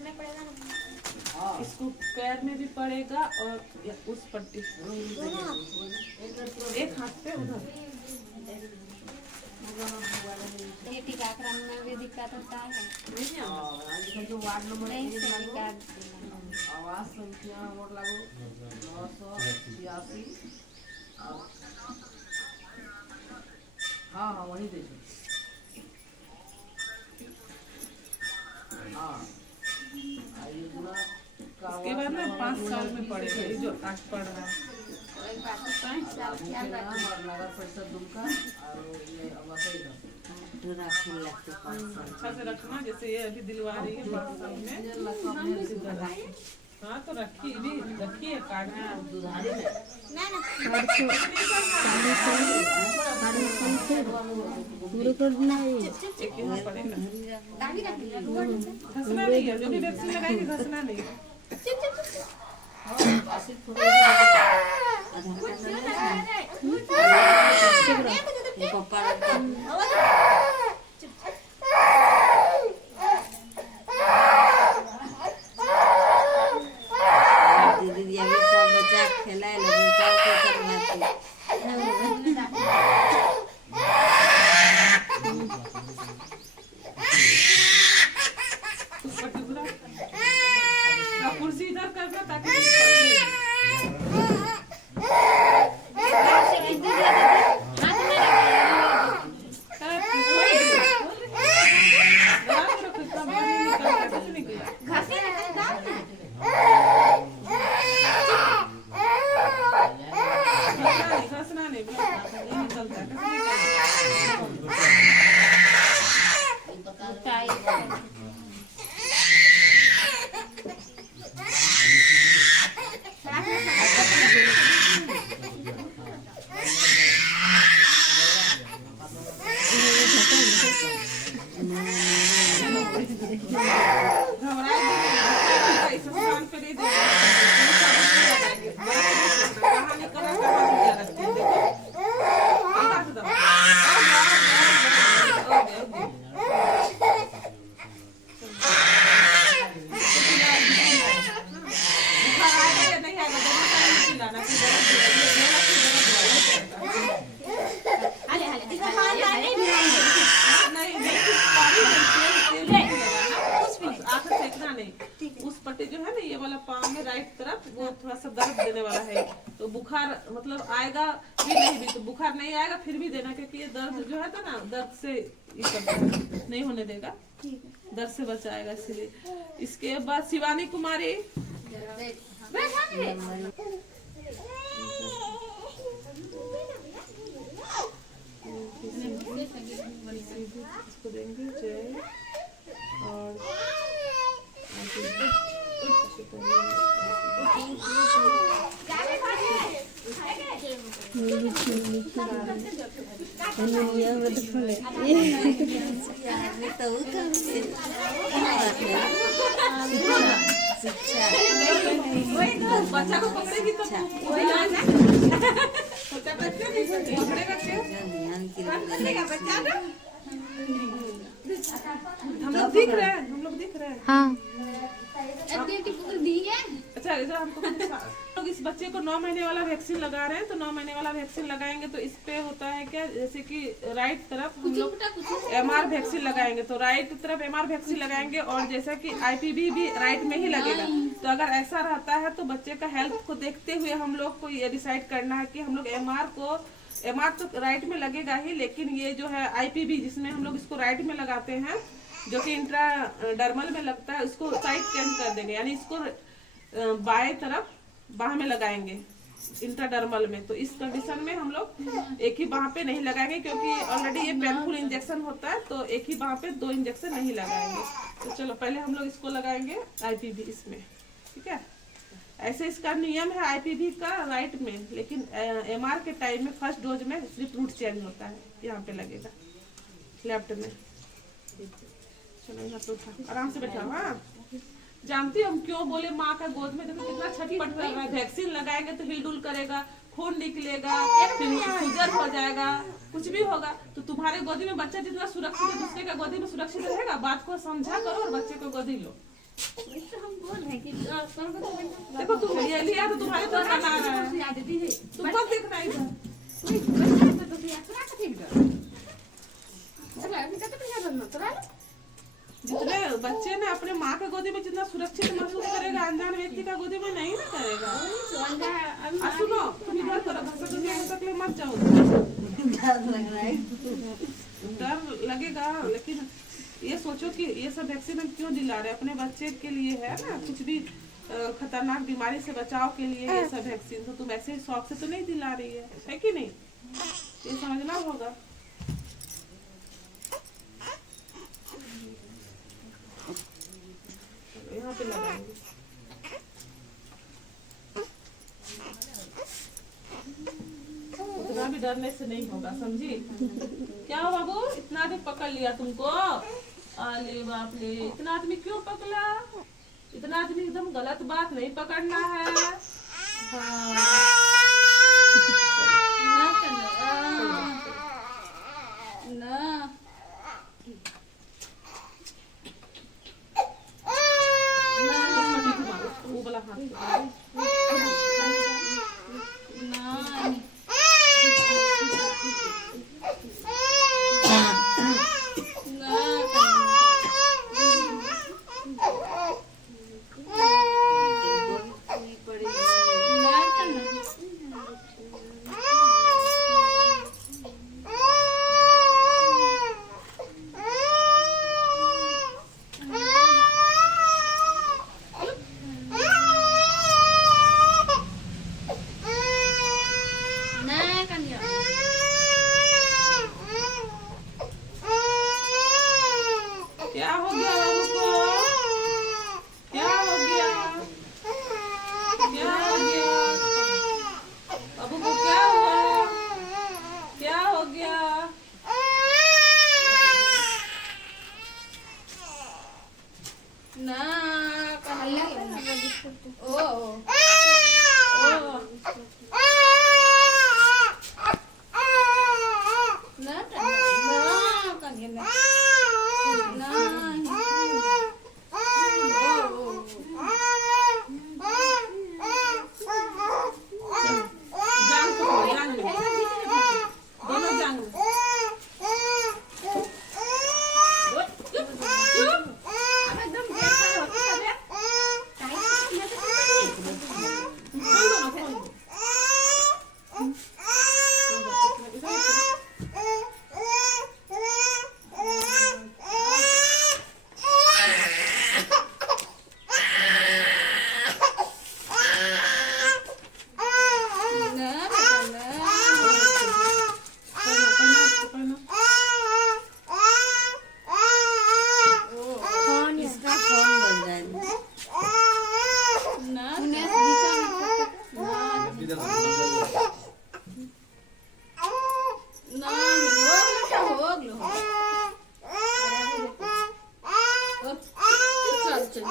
में पड़ेगा ना, इसको पैर में भी पड़ेगा और उस पट्टी एक हाथ पे उधर। ये टीकाकरण में भी दिक्कत होता है। जो वार्ड नंबर नहीं एक सही लागो, का आवास संख्या नंबर लागो 986। हाँ हाँ वही देखो। हाँ योजना इसके बाद ना 5 साल में पड़ेगा ये जो आज पढ़ रहा है। एक बात 5 साल क्या नाम और नगर परिषद दुमका और ये अवसर अच्छा से रखना, जैसे ये अभी दिलवा रही है 5 साल में। हाँ तो रखिए कार्ड दुधारी में ना ना एक यहाँ पड़ेगा। दादी रखी घसना नहीं है, जो भी वैक्सीन लगाएंगे घसना नहीं है। दीदी अभी सब बच्चा खेला है लेकिन सब को करवाती कुर्सी इधर करना ताकि घसना नहीं निकलता उस पट्टी जो है ना ये वाला पाँव में राइट तरफ वो थोड़ा सा दर्द देने वाला है, तो बुखार मतलब आएगा भी नहीं भी, तो बुखार नहीं आएगा फिर भी देना, क्योंकि ये दर्द जो है तो ना दर्द से नहीं होने देगा, दर्द से बचाएगा इसलिए। इसके बाद शिवानी कुमारी इसको देंगे जय और बच्चा को पकड़ेगी तो हम लोग दिख रहे हैं हाँ अच्छा इधर हमको लोग इस बच्चे को 9 महीने वाला वैक्सीन लगा रहे हैं, तो 9 महीने वाला वैक्सीन लगाएंगे तो इस पे होता है क्या, जैसे कि राइट तरफ हम लोग MR वैक्सीन लगाएंगे, तो राइट तरफ MR वैक्सीन लगाएंगे और जैसा कि IPV भी राइट में ही लगेगा। तो अगर ऐसा रहता है तो बच्चे का हेल्थ को देखते हुए हम लोग को ये डिसाइड करना है कि हम लोग MR तो राइट में लगेगा ही, लेकिन ये जो है IPV जिसमें हम लोग इसको राइट में लगाते हैं जो कि इंट्राडर्मल में लगता है, उसको साइड चेंज कर देंगे, यानी इसको बाएं तरफ बाह में लगाएंगे इंट्राडर्मल में। तो इस कंडीशन में हम लोग एक ही बाह पे नहीं लगाएंगे, क्योंकि ऑलरेडी ये पेनफुल इंजेक्शन होता है, तो एक ही बाह पे 2 इंजेक्शन नहीं लगाएंगे। तो चलो पहले हम लोग इसको लगाएंगे IPV इसमें, ठीक है। ऐसे इसका नियम है IPV का राइट में, लेकिन MR के टाइम में फर्स्ट डोज में सिर्फ रूट चेंज होता है, यहाँ पे लगेगा लेफ्ट में। चलो यहाँ पे उठा, आराम से बैठा। हाँ जानती हो हम क्यों बोले माँ का गोद में, देखो कितना छटपट कर रहा है। वैक्सीन लगाएंगे तो हिलडुल करेगा, खून निकलेगा, फिर सीजर हो जाएगा, कुछ भी होगा। तो तुम्हारे गोदी में बच्चा जितना सुरक्षित है दूसरे का गोदी में सुरक्षित रहेगा। बात को समझा करो और बच्चे को गोदी लो। हम बोल रहे हैं कि करो तो बेटा देखो तुम ये लिया तो तुम्हारे तो बना रहा है, याद देती है तुम मत देखना इधर। बच्चे तो याद करा के ठीक है चला अभी तक तो याद ना चला जितने बच्चे ने अपने माँ के गोदी में जितना सुरक्षित महसूस करेगा, अनजान व्यक्ति का गोदी में नहीं ना करेगा। सुनो तुम इधर करो, भसक ले मत जाओ। डर लग रहा है। डर लगेगा, लेकिन ये सोचो कि ये सब वैक्सीन हम क्यों दिला रहे हैं, अपने बच्चे के लिए है ना, कुछ भी खतरनाक बीमारी से बचाव के लिए ये सब वैक्सीन। तो तुम ऐसे शौक से तो नहीं दिला रही है कि नहीं, ये समझना होगा। यहाँ पे लगाएंगे। उतना भी डरने से नहीं होगा, समझी? क्या हो बाबू, इतना आदमी पकड़ लिया तुमको? अरे बाप रे, इतना आदमी क्यों पकड़ा? इतना आदमी एकदम गलत बात नहीं पकड़ना है। हाँ। ना वो वाला हाथ क्या हो गया बाबू को? क्या हो गया? क्या हो गया बाबू को? क्या हुआ? क्या हो गया? ना ओ ना जांग पकड़ो, जांग में, दोनों जांग में। फोन इसका फोन बज रहा है। चल